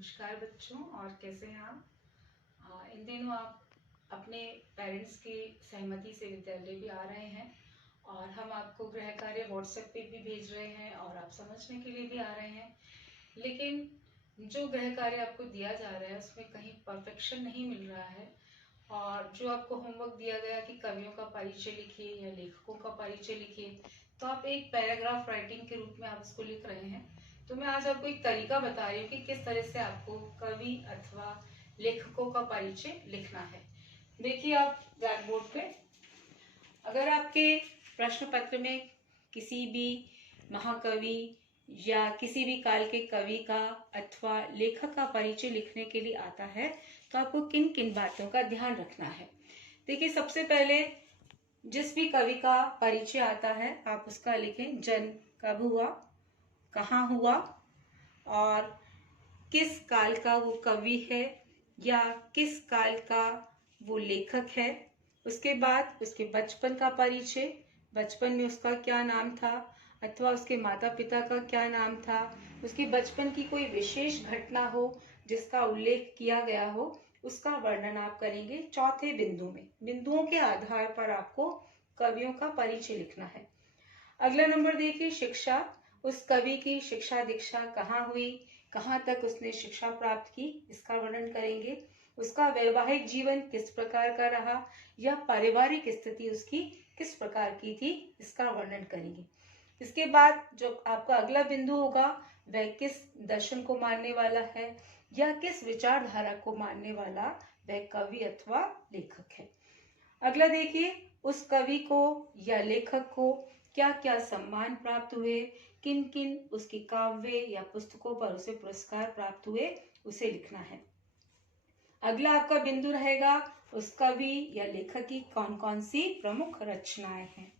नमस्कार बच्चों, और कैसे हैं आप? इन दिनों आप अपने पेरेंट्स की सहमति से विद्यालय भी आ रहे हैं और हम आपको गृह कार्य व्हाट्सएप पे भी भेज रहे हैं और आप समझने के लिए भी आ रहे हैं। लेकिन जो गृह कार्य आपको दिया जा रहा है उसमें कहीं परफेक्शन नहीं मिल रहा है। और जो आपको होमवर्क दिया गया कि कवियों का परिचय लिखिए या लेखकों का परिचय लिखिए, तो आप एक पैराग्राफ राइटिंग के रूप में आप उसको लिख रहे हैं। तो मैं आज आपको एक तरीका बता रही हूँ कि किस तरह से आपको कवि अथवा लेखकों का परिचय लिखना है। देखिए, आप ब्लैक बोर्ड पे अगर आपके प्रश्न पत्र में किसी भी महाकवि या किसी भी काल के कवि का अथवा लेखक का परिचय लिखने के लिए आता है, तो आपको किन किन बातों का ध्यान रखना है। देखिए, सबसे पहले जिस भी कवि का परिचय आता है आप उसका लिखें जन्म कब हुआ, कहाँ हुआ और किस काल का वो कवि है या किस काल का वो लेखक है। उसके बाद उसके बचपन का परिचय, बचपन में उसका क्या नाम था अथवा उसके माता पिता का क्या नाम था, उसके बचपन की कोई विशेष घटना हो जिसका उल्लेख किया गया हो, उसका वर्णन आप करेंगे चौथे बिंदु में। बिंदुओं के आधार पर आपको कवियों का परिचय लिखना है। अगला नंबर देखिए, शिक्षा। उस कवि की शिक्षा दीक्षा कहाँ हुई, कहाँ तक उसने शिक्षा प्राप्त की, इसका वर्णन करेंगे। उसका वैवाहिक जीवन किस प्रकार का रहा या पारिवारिक स्थिति उसकी किस प्रकार की थी, इसका वर्णन करेंगे। इसके बाद जो आपका अगला बिंदु होगा वह किस दर्शन को मानने वाला है या किस विचारधारा को मानने वाला वह कवि अथवा लेखक है। अगला देखिए, उस कवि को या लेखक को क्या क्या सम्मान प्राप्त हुए, किन किन उसकी काव्य या पुस्तकों पर उसे पुरस्कार प्राप्त हुए, उसे लिखना है। अगला आपका बिंदु रहेगा उस कवि या लेखक की कौन कौन सी प्रमुख रचनाएं हैं।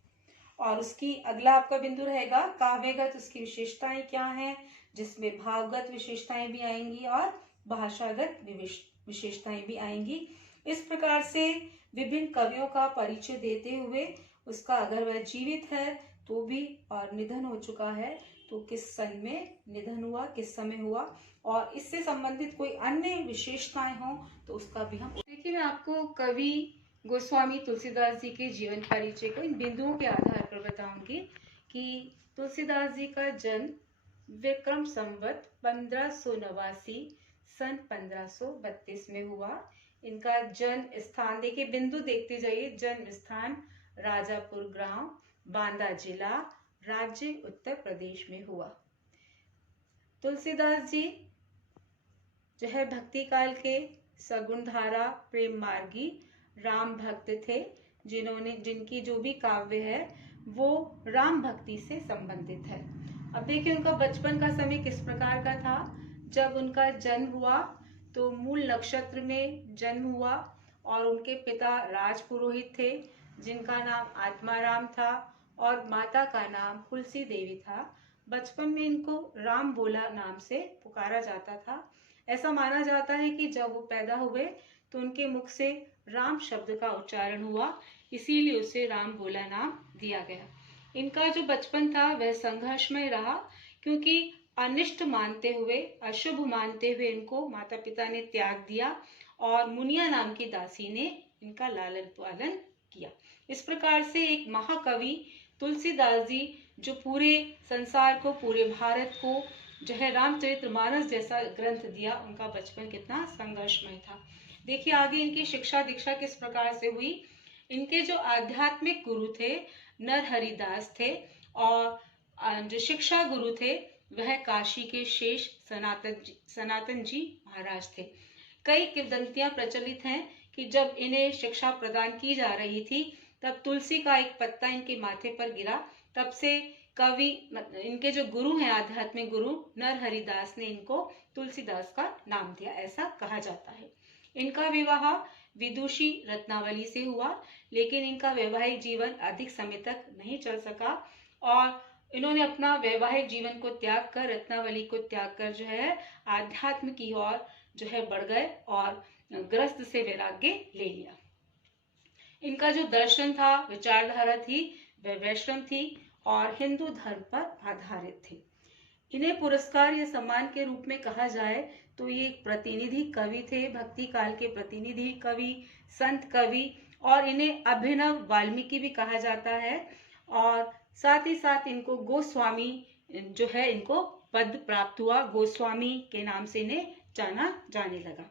और उसकी अगला आपका बिंदु रहेगा काव्यगत उसकी विशेषताएं क्या हैं, जिसमें भावगत विशेषताएं भी आएंगी और भाषागत विशेषताएं भी आएंगी। इस प्रकार से विभिन्न कवियों का परिचय देते हुए उसका अगर वह जीवित है तो भी और निधन हो चुका है तो किस सन में निधन हुआ, किस समय हुआ, और इससे संबंधित कोई अन्य विशेषताएं हो तो उसका भी हम। देखिए, मैं आपको कवि गोस्वामी तुलसीदास जी के जीवन परिचय को इन बिंदुओं के आधार पर बताऊंगी कि तुलसीदास जी का जन्म विक्रम संवत 1589 सन 1532 में हुआ। इनका जन्म स्थान देखिए, बिंदु देखते जाइए। जन्म स्थान राजापुर ग्राम, बांदा जिला, राज्य उत्तर प्रदेश में हुआ। तुलसीदास जी जो है भक्ति काल के सगुण धारा प्रेम मार्गी राम भक्त थे, जिनकी जो भी काव्य है वो राम भक्ति से संबंधित है। अब देखिए, उनका बचपन का समय किस प्रकार का था। जब उनका जन्म हुआ तो मूल नक्षत्र में जन्म हुआ और उनके पिता राजपुरोहित थे जिनका नाम आत्माराम था और माता का नाम तुलसी देवी था। बचपन में इनको राम बोला नाम से पुकारा जाता था। ऐसा माना जाता है कि जब वो पैदा हुए तो उनके मुख से राम शब्द का उच्चारण हुआ, इसीलिए उसे राम बोला नाम दिया गया। इनका जो बचपन था वह संघर्षमय रहा, क्योंकि अनिष्ट मानते हुए, अशुभ मानते हुए इनको माता पिता ने त्याग दिया और मुनिया नाम की दासी ने इनका लालन पालन किया। इस प्रकार से एक महाकवि तुलसीदास जी जो पूरे संसार को, पूरे भारत को जो है रामचरितमानस जैसा ग्रंथ दिया, उनका बचपन कितना संघर्षमय था। देखिए, आगे इनकी शिक्षा दीक्षा किस प्रकार से हुई। इनके जो आध्यात्मिक गुरु थे नरहरिदास थे और जो शिक्षा गुरु थे वह काशी के शेष सनातन जी महाराज थे। कई किंवदंतियां प्रचलित हैं कि जब इन्हें शिक्षा प्रदान की जा रही थी तब तुलसी का एक पत्ता इनके माथे पर गिरा। तब से कवि, इनके जो गुरु हैं आध्यात्मिक गुरु नरहरिदास ने इनको तुलसीदास का नाम दिया, ऐसा कहा जाता है। इनका विवाह विदुषी रत्नावली से हुआ, लेकिन इनका वैवाहिक जीवन अधिक समय तक नहीं चल सका और इन्होंने अपना वैवाहिक जीवन को त्याग कर, रत्नावली को त्याग कर जो है आध्यात्म की ओर जो है बढ़ गए और ग्रस्त से वैराग्य ले लिया। इनका जो दर्शन था, विचारधारा थी, वह वैष्णव थी और हिंदू धर्म पर आधारित थी। इन्हें पुरस्कार या सम्मान के रूप में कहा जाए तो ये एक प्रतिनिधि कवि थे, भक्ति काल के प्रतिनिधि कवि, संत कवि, और इन्हें अभिनव वाल्मीकि भी कहा जाता है। और साथ ही साथ इनको गोस्वामी जो है, इनको पद प्राप्त हुआ, गोस्वामी के नाम से इन्हें जाना जाने लगा।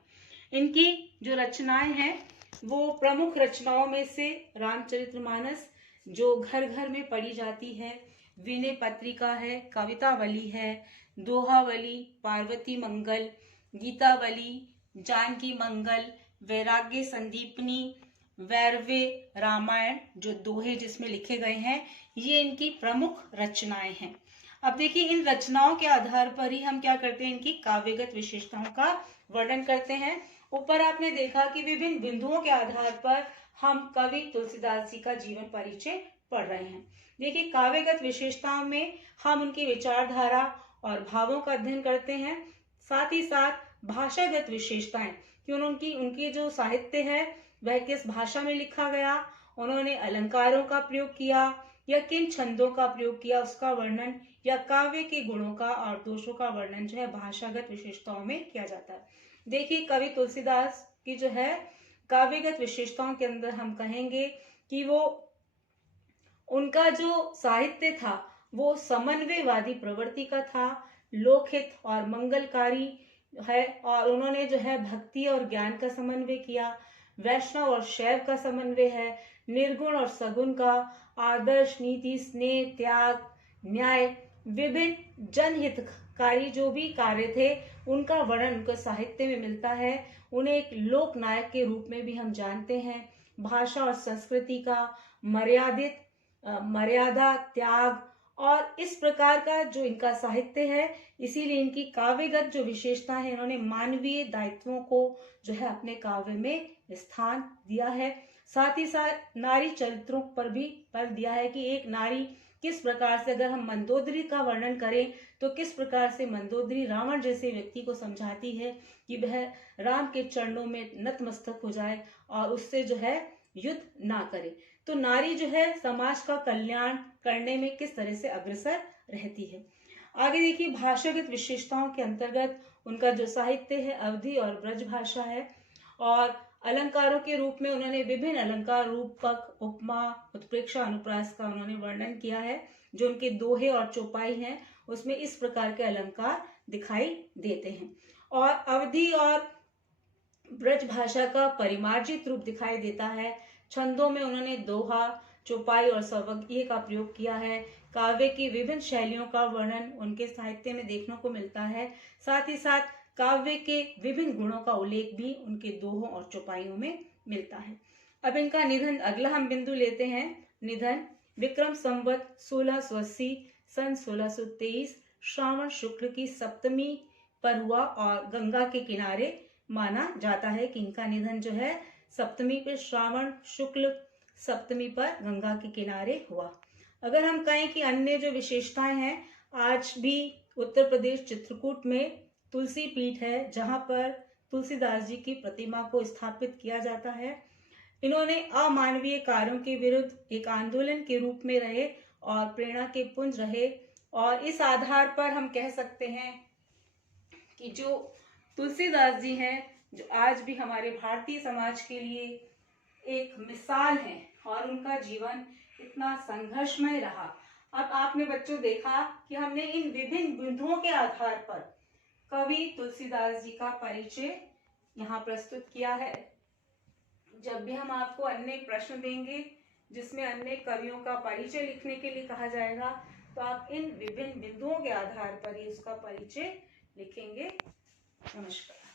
इनकी जो रचनाएं हैं वो प्रमुख रचनाओं में से रामचरितमानस जो घर घर में पढ़ी जाती है, विनय पत्रिका है, कवितावली है, दोहावली, पार्वती मंगल, गीतावली, जानकी मंगल, वैराग्य संदीपनी, वैरवे रामायण जो दोहे जिसमें लिखे गए हैं, ये इनकी प्रमुख रचनाएं हैं। अब देखिए, इन रचनाओं के आधार पर ही हम क्या करते हैं, इनकी काव्यगत विशेषताओं का वर्णन करते हैं। ऊपर आपने देखा कि विभिन्न बिंदुओं के आधार पर हम कवि तुलसीदास जी का जीवन परिचय पढ़ रहे हैं। देखिए, काव्यगत विशेषताओं में हम उनकी विचारधारा और भावों का अध्ययन करते हैं, साथ ही साथ भाषागत विशेषताएं कि उनकी जो साहित्य है वह किस भाषा में लिखा गया, उन्होंने अलंकारों का प्रयोग किया या किन छंदों का प्रयोग किया, उसका वर्णन, या काव्य के गुणों का और दोषों का वर्णन जो है भाषागत विशेषताओं में किया जाता है। देखिए, कवि तुलसीदास की जो है काव्यगत विशेषताओं के अंदर हम कहेंगे कि वो उनका जो साहित्य था वो समन्वयवादी प्रवृत्ति का था, लोकहित और मंगलकारी है, और उन्होंने जो है भक्ति और ज्ञान का समन्वय किया, वैष्णव और शैव का समन्वय है, निर्गुण और सगुण का, आदर्श, नीति, स्नेह, त्याग, न्याय, विभिन्न जनहितकारी जो भी कार्य थे उनका वर्णन उनके साहित्य में मिलता है। उन्हें एक लोक नायक के रूप में भी हम जानते हैं। भाषा और संस्कृति का, मर्यादा, त्याग, और इस प्रकार का जो इनका साहित्य है, इसीलिए इनकी काव्यगत जो विशेषता है, इन्होंने मानवीय दायित्वों को जो है अपने काव्य में स्थान दिया है। साथ ही साथ नारी चरित्रों पर भी बल दिया है कि एक नारी किस प्रकार से, अगर हम मंदोदरी का वर्णन करें तो किस प्रकार से मंदोदरी रावण जैसे व्यक्ति को समझाती है कि वह राम के चरणों में नतमस्तक हो जाए और उससे जो है युद्ध ना करे। तो नारी जो है समाज का कल्याण करने में किस तरह से अग्रसर रहती है। आगे देखिए, भाषागत विशेषताओं के अंतर्गत उनका जो साहित्य है अवधी और ब्रज भाषा है, और अलंकारों के रूप में उन्होंने विभिन्न अलंकार, रूपक, उपमा, उत्प्रेक्षा, अनुप्रास का उन्होंने वर्णन किया है। जो उनके दोहे और चौपाई हैं उसमें इस प्रकार के अलंकार दिखाई देते हैं। और अवधी और ब्रज भाषा का परिमार्जित रूप दिखाई देता है। छंदों में उन्होंने दोहा, चौपाई और सर्वज्ञ का प्रयोग किया है। काव्य की विभिन्न शैलियों का वर्णन उनके साहित्य में देखने को मिलता है। साथ ही साथ काव्य के विभिन्न गुणों का उल्लेख भी उनके दोहों और चौपाइयों में मिलता है। अब इनका निधन, अगला हम बिंदु लेते हैं। निधन विक्रम संवत 1680 सन 1623 श्रावण शुक्ल की सप्तमी पर हुआ, और गंगा के किनारे माना जाता है कि इनका निधन जो है सप्तमी पे, श्रावण शुक्ल सप्तमी पर गंगा के किनारे हुआ। अगर हम कहें कि अन्य जो विशेषताएं हैं, आज भी उत्तर प्रदेश चित्रकूट में तुलसी पीठ है जहां पर तुलसीदास जी की प्रतिमा को स्थापित किया जाता है। इन्होंने अमानवीय कार्यों के विरुद्ध एक आंदोलन के रूप में रहे और प्रेरणा के पुंज रहे, और इस आधार पर हम कह सकते हैं कि जो तुलसीदास जी हैं, जो आज भी हमारे भारतीय समाज के लिए एक मिसाल है, और उनका जीवन इतना संघर्षमय रहा। अब आपने बच्चों देखा कि हमने इन विभिन्न बिंदुओं के आधार पर कवि तुलसीदास जी का परिचय यहाँ प्रस्तुत किया है। जब भी हम आपको अन्य प्रश्न देंगे जिसमें अन्य कवियों का परिचय लिखने के लिए कहा जाएगा, तो आप इन विभिन्न बिंदुओं के आधार पर ही उसका परिचय लिखेंगे। नमस्कार।